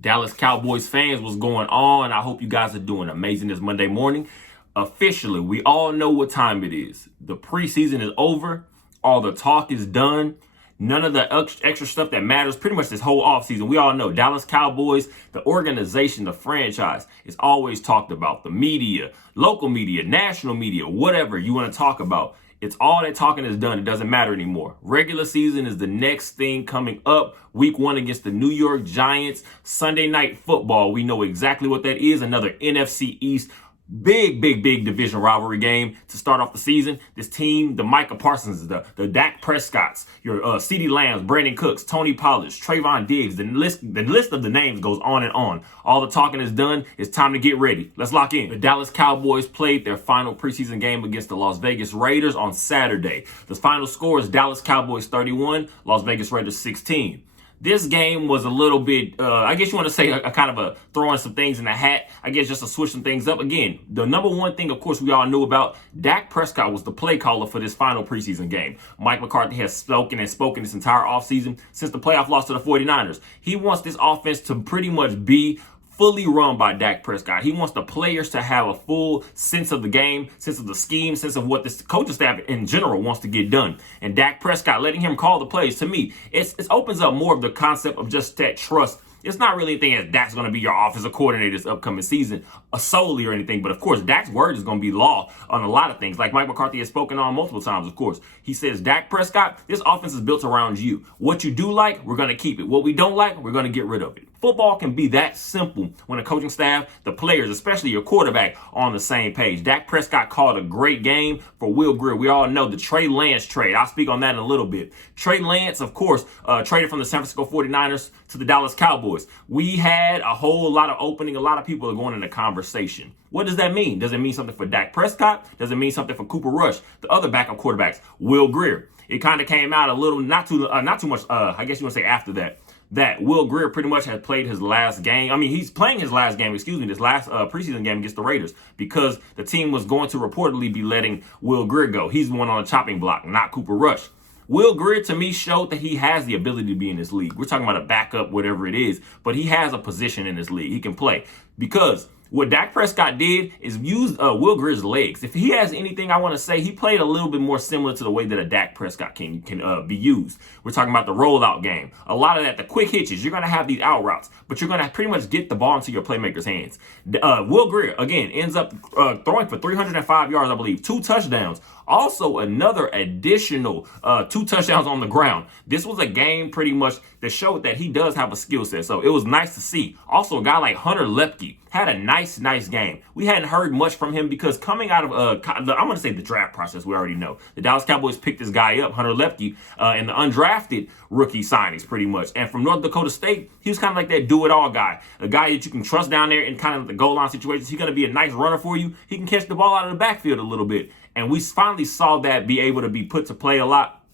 Dallas Cowboys fans, what's going on? I hope you guys are doing amazing this Monday morning. Officially, we all know what time it is. The preseason is over. All the talk is done. None of the extra stuff that matters pretty much this whole offseason. We all know Dallas Cowboys, the organization, the franchise is always talked about. The media, local media, national media, whatever you want to talk about. It's all that talking is done. It doesn't matter anymore. Regular season is the next thing coming up. Week 1 against the New York Giants. Sunday night football. We know exactly what that is. Another NFC East big division rivalry game to start off the season. This team, the Micah Parsons, the Dak Prescotts, your CeeDee Lambs, Brandon Cooks, Tony Pollard, Trayvon Diggs, the list of the names goes on and on. All the talking is done. It's time to get ready. Let's lock in. The Dallas Cowboys played their final preseason game against the Las Vegas Raiders on Saturday. The final score is Dallas Cowboys 31, Las Vegas Raiders 16. This game was a little bit, I guess you want to say a kind of a throwing some things in the hat. I guess just to switch some things up. Again, the number one thing, of course, we all knew about, Dak Prescott was the play caller for this final preseason game. Mike McCarthy has spoken this entire offseason since the playoff loss to the 49ers. He wants this offense to pretty much be fully run by Dak Prescott. He wants the players to have a full sense of the game, sense of the scheme, sense of what this coaching staff in general wants to get done. And Dak Prescott, letting him call the plays, to me, it opens up more of the concept of just that trust. It's not really anything as Dak's going to be your offensive coordinator this upcoming season solely or anything. But, of course, Dak's word is going to be law on a lot of things. Like Mike McCarthy has spoken on multiple times, of course. He says, Dak Prescott, this offense is built around you. What you do like, we're going to keep it. What we don't like, we're going to get rid of it. Football can be that simple when the coaching staff, the players, especially your quarterback, are on the same page. Dak Prescott called a great game for Will Grier. We all know the Trey Lance trade. I'll speak on that in a little bit. Trey Lance, of course, traded from the San Francisco 49ers to the Dallas Cowboys. We had a whole lot of opening. A lot of people are going into conversation. What does that mean? Does it mean something for Dak Prescott? Does it mean something for Cooper Rush, the other backup quarterbacks, Will Grier? It kind of came out a little, not too much, I guess you want to say after that Will Grier pretty much had played his last game. I mean, he's playing his last game, this last preseason game against the Raiders, because the team was going to reportedly be letting Will Grier go. He's the one on the chopping block, not Cooper Rush. Will Grier, to me, showed that he has the ability to be in this league. We're talking about a backup, whatever it is, but he has a position in this league. He can play because what Dak Prescott did is use Will Grier's legs. If he has anything I want to say, he played a little bit more similar to the way that a Dak Prescott can be used. We're talking about the rollout game. A lot of that, the quick hitches, you're going to have these out routes, but you're going to pretty much get the ball into your playmaker's hands. Will Grier, again, ends up throwing for 305 yards, I believe, 2 touchdowns. Also, another additional 2 touchdowns on the ground. This was a game pretty much that showed that he does have a skill set. So it was nice to see. Also, a guy like Hunter Lepke had a nice game. We hadn't heard much from him because coming out of, I'm going to say the draft process, we already know. The Dallas Cowboys picked this guy up, Hunter Lepke, in the undrafted rookie signings pretty much. And from North Dakota State, he was kind of like that do-it-all guy. A guy that you can trust down there in kind of the goal line situations. He's going to be a nice runner for you. He can catch the ball out of the backfield a little bit. And we finally saw that be able to be put to play a lot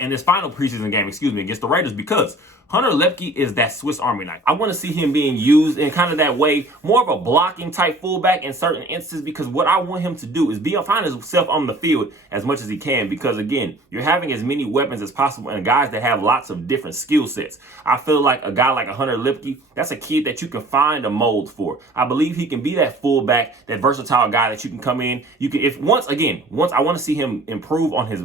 in this final preseason game, against the Raiders, because Hunter Lepke is that Swiss Army knife. I want to see him being used in kind of that way, more of a blocking type fullback in certain instances, because what I want him to do is find himself on the field as much as he can, because again, you're having as many weapons as possible and guys that have lots of different skill sets. I feel like a guy like a Hunter Lepke, that's a kid that you can find a mold for. I believe he can be that fullback, that versatile guy that you can come in. You can, once I want to see him improve on his,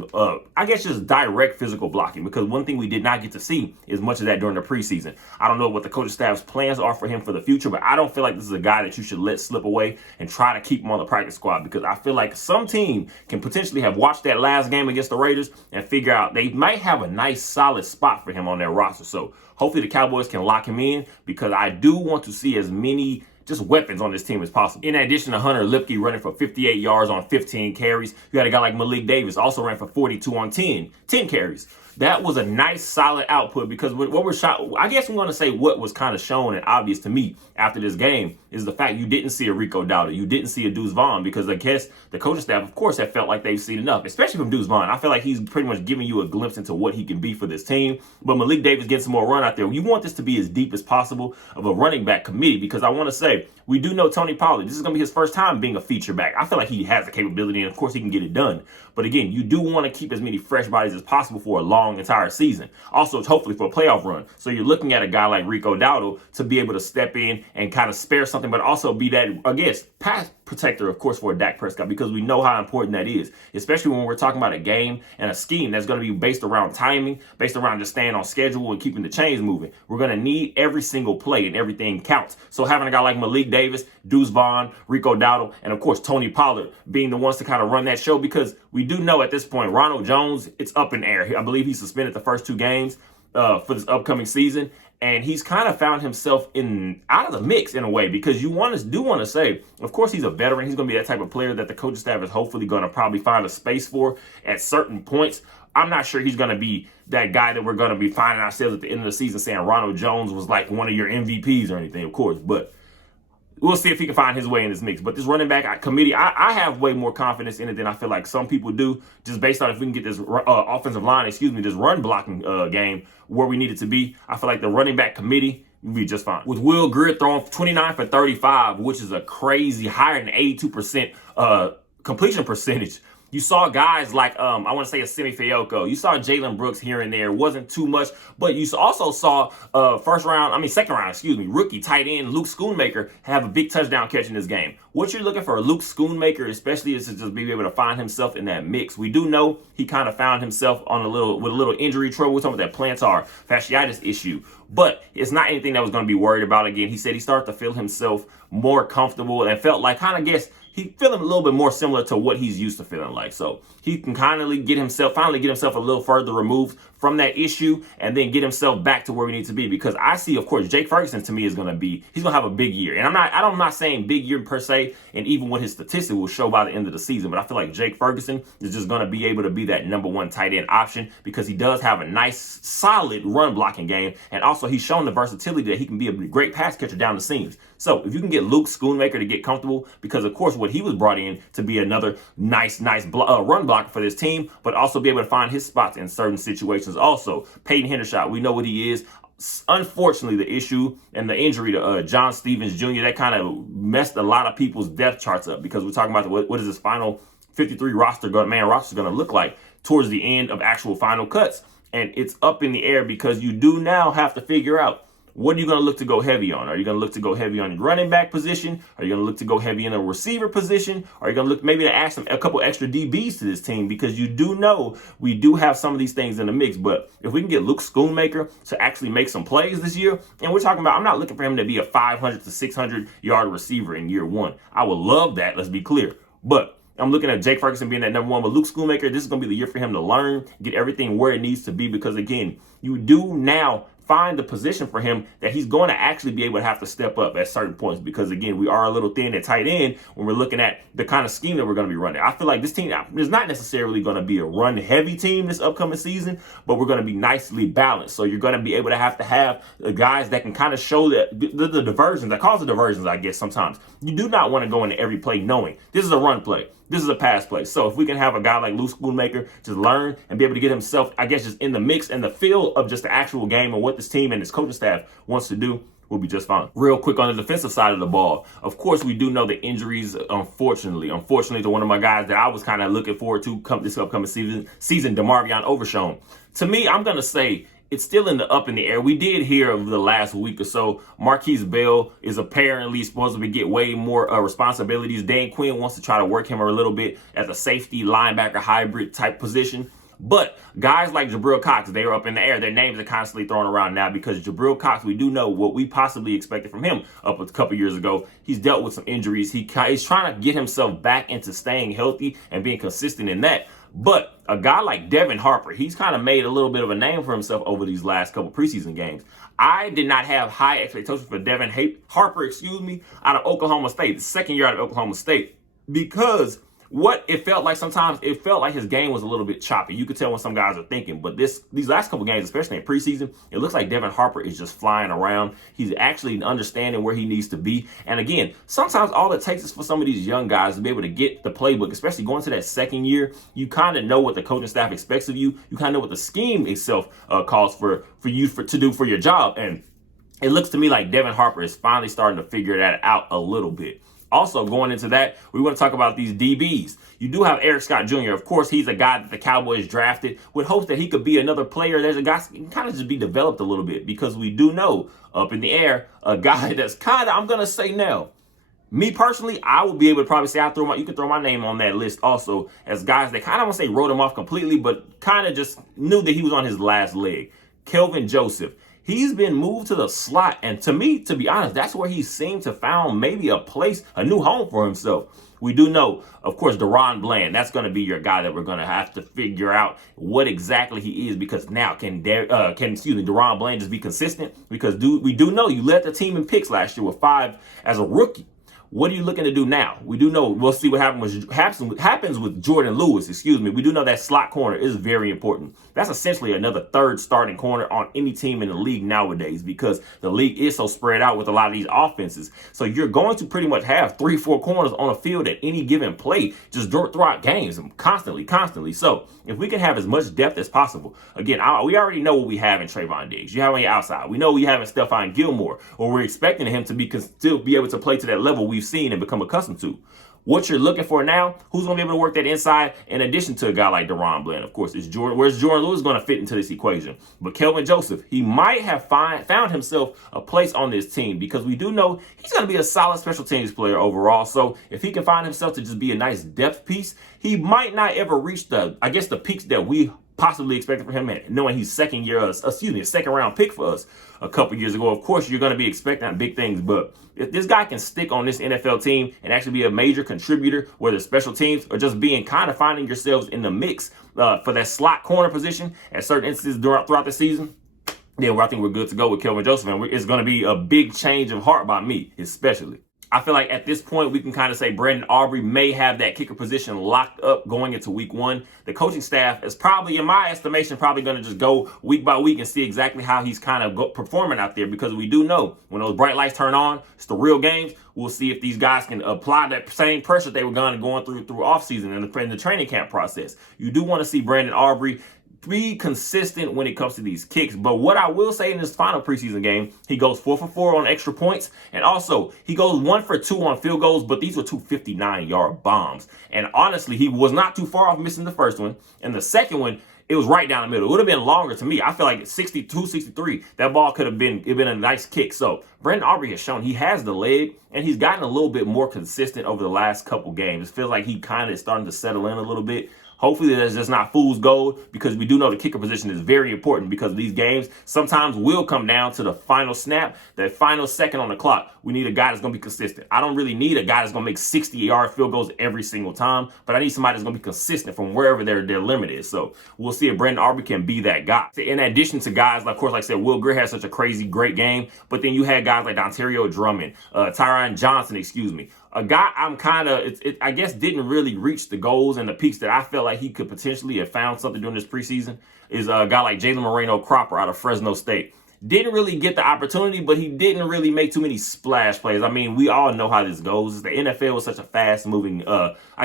I guess just direct physical blocking, because one thing we did not get to see is much of that during the preseason. I don't know what the coaching staff's plans are for him for the future, but I don't feel like this is a guy that you should let slip away and try to keep him on the practice squad, because I feel like some team can potentially have watched that last game against the Raiders and figure out they might have a nice solid spot for him on their roster. So hopefully the Cowboys can lock him in, because I do want to see as many just weapons on this team as possible. In addition to Hunter Lepke running for 58 yards on 15 carries, you had a guy like Malik Davis also ran for 42 on 10 carries. That was a nice, solid output, because what we're shot, I guess we want to say what was kind of shown and obvious to me after this game is the fact you didn't see a Rico Dowdle. You didn't see a Deuce Vaughn, because I guess the coaching staff, of course, have felt like they've seen enough, especially from Deuce Vaughn. I feel like he's pretty much giving you a glimpse into what he can be for this team. But Malik Davis getting some more run out there. You want this to be as deep as possible of a running back committee, because I want to say, say, we do know Tony Pollard. This is going to be his first time being a feature back. I feel like he has the capability, and of course he can get it done. But again, you do want to keep as many fresh bodies as possible for a long entire season. Also, hopefully for a playoff run. So you're looking at a guy like Rico Dowdle to be able to step in and kind of spare something, but also be that, again, pass protector, of course, for Dak Prescott, because we know how important that is, especially when we're talking about a game and a scheme that's going to be based around timing, based around just staying on schedule and keeping the chains moving. We're going to need every single play, and everything counts. So having a guy like Malik Davis, Deuce Vaughn, Rico Dowdle, and of course Tony Pollard being the ones to kind of run that show, because we do know at this point Ronald Jones, it's up in the air. I believe he's suspended the first 2 games for this upcoming season. And he's kind of found himself out of the mix in a way, because you want to say, of course, he's a veteran. He's going to be that type of player that the coaching staff is hopefully going to probably find a space for at certain points. I'm not sure he's going to be that guy that we're going to be finding ourselves at the end of the season saying Ronald Jones was like one of your MVPs or anything, of course. But we'll see if he can find his way in this mix. But this running back committee, I have way more confidence in it than I feel like some people do, just based on if we can get this offensive line, this run blocking game where we need it to be. I feel like the running back committee will be just fine. With Will Greer throwing 29 for 35, which is a crazy higher than 82% completion percentage. You saw guys like, I want to say a Semi Fayoko. You saw Jalen Brooks here and there. It wasn't too much, but you also saw second round, rookie tight end Luke Schoonmaker have a big touchdown catch in this game. What you're looking for Luke Schoonmaker, especially, is to just be able to find himself in that mix. We do know he kind of found himself with a little injury trouble. We're talking about that plantar fasciitis issue, but it's not anything that was going to be worried about. Again, he said he started to feel himself more comfortable and felt like he feeling a little bit more similar to what he's used to feeling like. So he can finally get himself a little further removed from that issue and then get himself back to where we need to be. Because I see, of course, Jake Ferguson to me he's going to have a big year. And I'm not saying big year per se, and even what his statistics will show by the end of the season. But I feel like Jake Ferguson is just going to be able to be that number 1 tight end option, because he does have a nice, solid run blocking game. And also he's shown the versatility that he can be a great pass catcher down the seams. So if you can get Luke Schoonmaker to get comfortable, because of course what he was brought in to be another nice run blocker for this team, but also be able to find his spots in certain situations. Also, Peyton Hendershot, we know what he is. Unfortunately, the issue and the injury to John Stevens Jr., that kind of messed a lot of people's depth charts up, because we're talking about what is this final 53 roster going to look like towards the end of actual final cuts. And it's up in the air, because you do now have to figure out, what are you going to look to go heavy on? Are you going to look to go heavy on your running back position? Are you going to look to go heavy in the receiver position? Are you going to look maybe to add a couple extra DBs to this team? Because you do know we do have some of these things in the mix. But if we can get Luke Schoonmaker to actually make some plays this year, and we're talking about, I'm not looking for him to be a 500 to 600 yard receiver in year 1. I would love that, let's be clear. But I'm looking at Jake Ferguson being that number 1, but Luke Schoonmaker, this is going to be the year for him to learn, get everything where it needs to be, because again, you do now find the position for him that he's going to actually be able to have to step up at certain points, because again, we are a little thin at tight end when we're looking at the kind of scheme that we're going to be running. I feel like this team is not necessarily going to be a run heavy team this upcoming season, but we're going to be nicely balanced. So you're going to be able to have guys that can kind of show the diversions, that cause the diversions, I guess. Sometimes you do not want to go into every play knowing this is a run play, this is a pass play. So if we can have a guy like Luke Schoonmaker just learn and be able to get himself, I guess, just in the mix and the feel of just the actual game and what this team and this coaching staff wants to do, we'll be just fine. Real quick on the defensive side of the ball, of course, we do know the injuries, unfortunately, to one of my guys that I was kind of looking forward to this upcoming season, DeMarvion Overshown. To me, I'm going to say it's still up in the air. We did hear over the last week or so, Marquise Bell is apparently supposed to get way more responsibilities. Dan Quinn wants to try to work him a little bit as a safety linebacker hybrid type position. But guys like Jabril Cox, they are up in the air. Their names are constantly thrown around now, because Jabril Cox, we do know what we possibly expected from him up a couple years ago. He's dealt with some injuries. He's trying to get himself back into staying healthy and being consistent in that. But a guy like Devin Harper, he's kind of made a little bit of a name for himself over these last couple preseason games. I did not have high expectations for Devin Harper, out of Oklahoma State, the second year out of Oklahoma State, because what it felt like sometimes, it felt like his game was a little bit choppy. You could tell when some guys are thinking, but these last couple games, especially in preseason, it looks like Devin Harper is just flying around. He's actually understanding where he needs to be. And again, sometimes all it takes is for some of these young guys to be able to get the playbook, especially going to that second year. You kind of know what the coaching staff expects of you. You kind of know what the scheme itself calls for you to do for your job. And it looks to me like Devin Harper is finally starting to figure that out a little bit. Also, going into that, we want to talk about these DBs. You do have Eric Scott Jr. Of course, he's a guy that the Cowboys drafted with hopes that he could be another player. There's a guy that can kind of just be developed a little bit, because we do know up in the air a guy that's kind of, I'm going to say now, me personally, I would be able to probably say you can throw my name on that list also, as guys that kind of, I won't say wrote him off completely, but kind of just knew that he was on his last leg. Kelvin Joseph. He's been moved to the slot, and to me, to be honest, that's where he seemed to found maybe a place, a new home for himself. We do know, of course, Deron Bland, that's going to be your guy that we're going to have to figure out what exactly he is, because now can Deron Bland just be consistent? Because we do know you led the team in picks last year with 5 as a rookie. What are you looking to do now? We do know, we'll see what happens with Jordan Lewis, We do know that slot corner is very important. That's essentially another third starting corner on any team in the league nowadays, because the league is so spread out with a lot of these offenses. So you're going to pretty much have 3-4 corners on a field at any given play, just throughout games, constantly. So if we can have as much depth as possible, again, we already know what we have in Trayvon Diggs. You have on your outside. We know we have in Stephon Gilmore, or we're expecting him to still be able to play to that level we've seen and become accustomed to. What you're looking for now, who's going to be able to work that inside in addition to a guy like Deron Bland? Of course, where's Jordan Lewis going to fit into this equation? But Kelvin Joseph, he might have found himself a place on this team, because we do know he's going to be a solid special teams player overall. So if he can find himself to just be a nice depth piece, he might not ever reach the peaks that we possibly expected for him, knowing he's a second round pick for us a couple years ago. Of course, you're going to be expecting big things, but if this guy can stick on this NFL team and actually be a major contributor, whether special teams or just being kind of finding yourselves in the mix for that slot corner position at certain instances throughout the season, then I think we're good to go with Kelvin Joseph, and it's going to be a big change of heart by me, especially. I feel like at this point, we can kind of say Brandon Aubrey may have that kicker position locked up going into week 1. The coaching staff is probably, in my estimation, going to just go week by week and see exactly how he's kind of performing out there, because we do know when those bright lights turn on, it's the real games. We'll see if these guys can apply that same pressure they were going through offseason and in the training camp process. You do want to see Brandon Aubrey be consistent when it comes to these kicks. But what I will say, in this final preseason game, he goes 4 for 4 on extra points. And also, he goes 1 for 2 on field goals, but these were 2 59-yard bombs. And honestly, he was not too far off missing the first one. And the second one, it was right down the middle. It would have been longer to me. I feel like 62, 63, that ball could have been a nice kick. So Brandon Aubrey has shown he has the leg, and he's gotten a little bit more consistent over the last couple games. It feels like he kind of is starting to settle in a little bit. Hopefully that's just not fool's gold, because we do know the kicker position is very important, because these games sometimes will come down to the final snap, that final second on the clock. We need a guy that's going to be consistent. I don't really need a guy that's going to make 60-yard field goals every single time, but I need somebody that's going to be consistent from wherever their limit is. So we'll see if Brandon Aubrey can be that guy. In addition to guys, of course, like I said, Will Greer had such a crazy, great game, but then you had guys like Dontario Drummond, Tyron Johnson, a guy I guess didn't really reach the goals and the peaks that I felt like he could potentially have found something during this preseason, is a guy like Jalen Moreno-Cropper out of Fresno State. Didn't really get the opportunity, but he didn't really make too many splash plays. I mean, we all know how this goes. The NFL is such a fast-moving,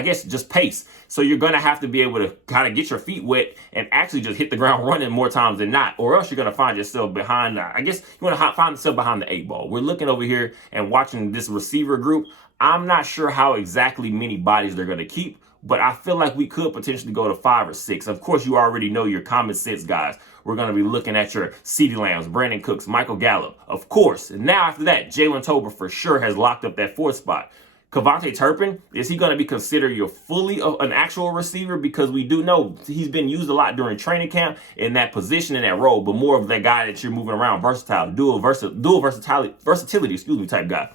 just pace. So you're going to have to be able to kind of get your feet wet and actually just hit the ground running more times than not, or else you're going to find yourself behind, you want to find yourself behind the 8 ball. We're looking over here and watching this receiver group. I'm not sure how exactly many bodies they're going to keep, but I feel like we could potentially go to 5 or 6. Of course, you already know your common sense guys. We're going to be looking at your CeeDee Lambs, Brandon Cooks, Michael Gallup. Of course, and now after that, Jalen Tolbert for sure has locked up that 4th spot. Kavontae Turpin, is he going to be considered your fully an actual receiver? Because we do know he's been used a lot during training camp in that position, in that role, but more of that guy that you're moving around, dual versatility, type guy.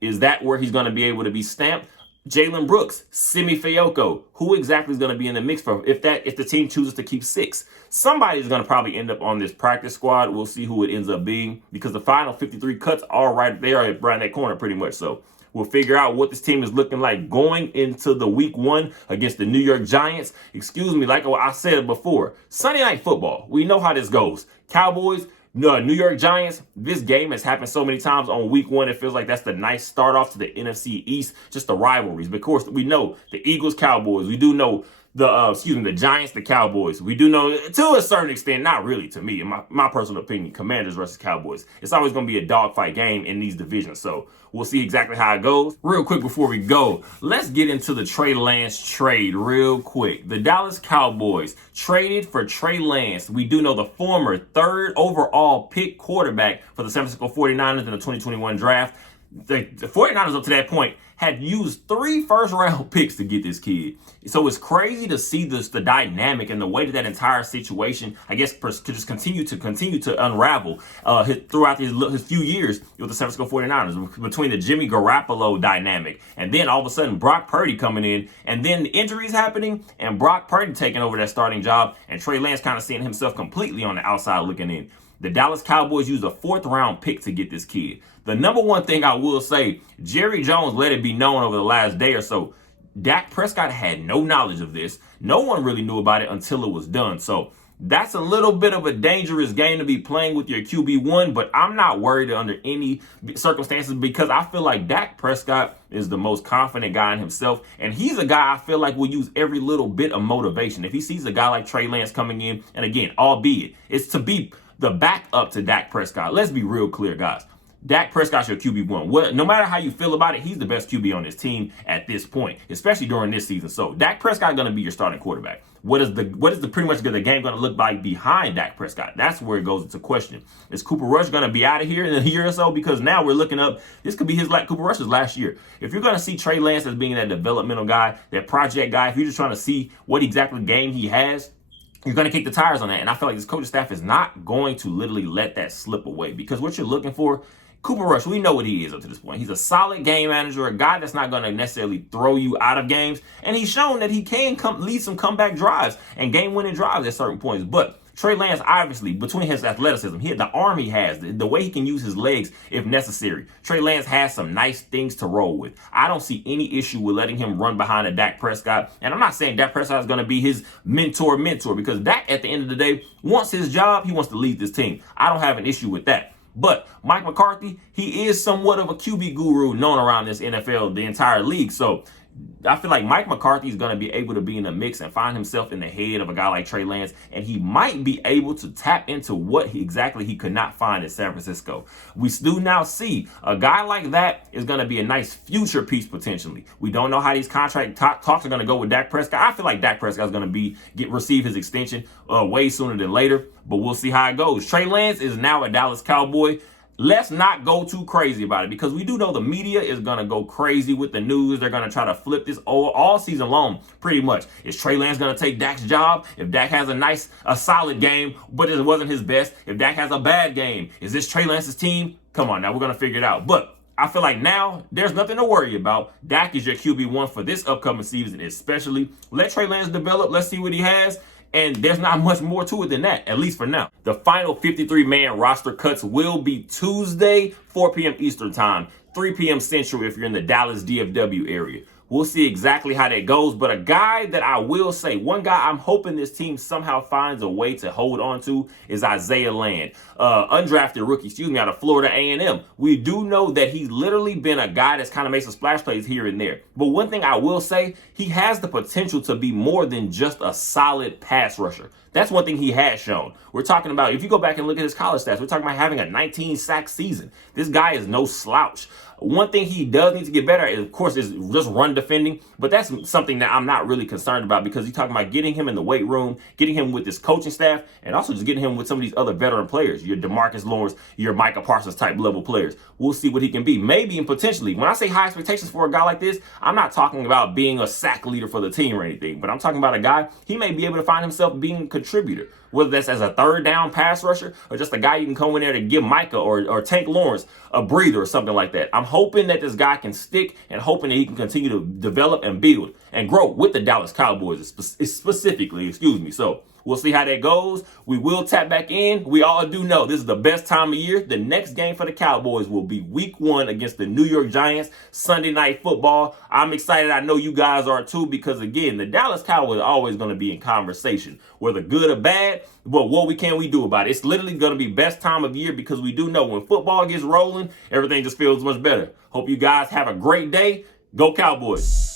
Is that where he's going to be able to be stamped? Jalen Brooks, Simi Fayoko, who exactly is going to be in the mix for if the team chooses to keep 6? Somebody's going to probably end up on this practice squad. We'll see who it ends up being, because the final 53 cuts are right there, right in that corner pretty much. So we'll figure out what this team is looking like going into the week 1 against the New York Giants. Like I said before, Sunday Night Football. We know how this goes. Cowboys, New York Giants, this game has happened so many times on week 1. It feels like that's the nice start off to the NFC East, just the rivalries. But of course, we know the Eagles, Cowboys. We do know the Giants, the Cowboys. We do know to a certain extent, not really to me, in my personal opinion, Commanders versus Cowboys. It's always going to be a dogfight game in these divisions. So we'll see exactly how it goes. Real quick before we go, let's get into the Trey Lance trade real quick. The Dallas Cowboys traded for Trey Lance. We do know the former 3rd overall pick quarterback for the San Francisco 49ers in the 2021 draft. The 49ers up to that point had used 3 first-round picks to get this kid. So it's crazy to see the dynamic and the way that entire situation, I guess, could just continue to unravel throughout his few years with the San Francisco 49ers, between the Jimmy Garoppolo dynamic and then all of a sudden Brock Purdy coming in, and then injuries happening and Brock Purdy taking over that starting job, and Trey Lance kind of seeing himself completely on the outside looking in. The Dallas Cowboys used a 4th-round pick to get this kid. The number one thing I will say, Jerry Jones let it be known over the last day or so, Dak Prescott had no knowledge of this. No one really knew about it until it was done. So that's a little bit of a dangerous game to be playing with your QB1, but I'm not worried under any circumstances because I feel like Dak Prescott is the most confident guy in himself, and he's a guy I feel like will use every little bit of motivation. If he sees a guy like Trey Lance coming in, and again, albeit it's to be the backup to Dak Prescott. Let's be real clear, guys. Dak Prescott's your QB1. No matter how you feel about it, he's the best QB on this team at this point, especially during this season. So Dak Prescott going to be your starting quarterback. What is the pretty much the game going to look like behind Dak Prescott? That's where it goes into question. Is Cooper Rush going to be out of here in a year or so? Because now we're looking up, this could be Cooper Rush's last year. If you're going to see Trey Lance as being that developmental guy, that project guy, if you're just trying to see what exactly game he has, you're going to kick the tires on that. And I feel like this coaching staff is not going to literally let that slip away, because what you're looking for, Cooper Rush, we know what he is up to this point. He's a solid game manager, a guy that's not going to necessarily throw you out of games. And he's shown that he can lead some comeback drives and game-winning drives at certain points. But Trey Lance, obviously, between his athleticism, the arm he has, the way he can use his legs if necessary, Trey Lance has some nice things to roll with. I don't see any issue with letting him run behind a Dak Prescott. And I'm not saying Dak Prescott is going to be his mentor, because Dak, at the end of the day, wants his job. He wants to lead this team. I don't have an issue with that. But Mike McCarthy, he is somewhat of a QB guru known around this NFL, the entire league. So I feel like Mike McCarthy is going to be able to be in the mix and find himself in the head of a guy like Trey Lance, and he might be able to tap into what exactly he could not find in San Francisco. We do now see a guy like that is going to be a nice future piece potentially. We don't know how these contract talks are going to go with Dak Prescott. I feel like Dak Prescott is going to receive his extension way sooner than later, but we'll see how it goes. Trey Lance is now a Dallas Cowboy. Let's not go too crazy about it, because we do know the media is going to go crazy with the news. They're going to try to flip this all season long, pretty much. Is Trey Lance going to take Dak's job? If Dak has a solid game, but it wasn't his best. If Dak has a bad game, is this Trey Lance's team? Come on, now we're going to figure it out. But I feel like now there's nothing to worry about. Dak is your QB1 for this upcoming season, especially. Let Trey Lance develop. Let's see what he has. And there's not much more to it than that, at least for now. The final 53-man roster cuts will be Tuesday, 4 p.m. Eastern time, 3 p.m. Central if you're in the Dallas DFW area. We'll see exactly how that goes. But a guy that I will say, one guy I'm hoping this team somehow finds a way to hold on to is Isaiah Land, undrafted rookie, out of Florida A&M. We do know that he's literally been a guy that's kind of made some splash plays here and there. But one thing I will say, he has the potential to be more than just a solid pass rusher. That's one thing he has shown. We're talking about, if you go back and look at his college stats, we're talking about having a 19-sack season. This guy is no slouch. One thing he does need to get better at, of course, is just run defending. But that's something that I'm not really concerned about, because you're talking about getting him in the weight room, getting him with this coaching staff, and also just getting him with some of these other veteran players, your DeMarcus Lawrence, your Micah Parsons type level players. We'll see what he can be. Maybe and potentially. When I say high expectations for a guy like this, I'm not talking about being a sack leader for the team or anything, but I'm talking about a guy, he may be able to find himself being a contributor, whether that's as a third down pass rusher or just a guy you can come in there to give Micah or Tank Lawrence a breather or something like that. I'm hoping that this guy can stick and hoping that he can continue to develop and build and grow with the Dallas Cowboys specifically, So we'll see how that goes. We will tap back in. We all do know this is the best time of year. The next game for the Cowboys will be week 1 against the New York Giants, Sunday Night Football. I'm excited. I know you guys are too, because again, the Dallas Cowboys are always going to be in conversation, whether good or bad. But what can we do about it? It's literally going to be best time of year, because we do know when football gets rolling, everything just feels much better. Hope you guys have a great day. Go Cowboys.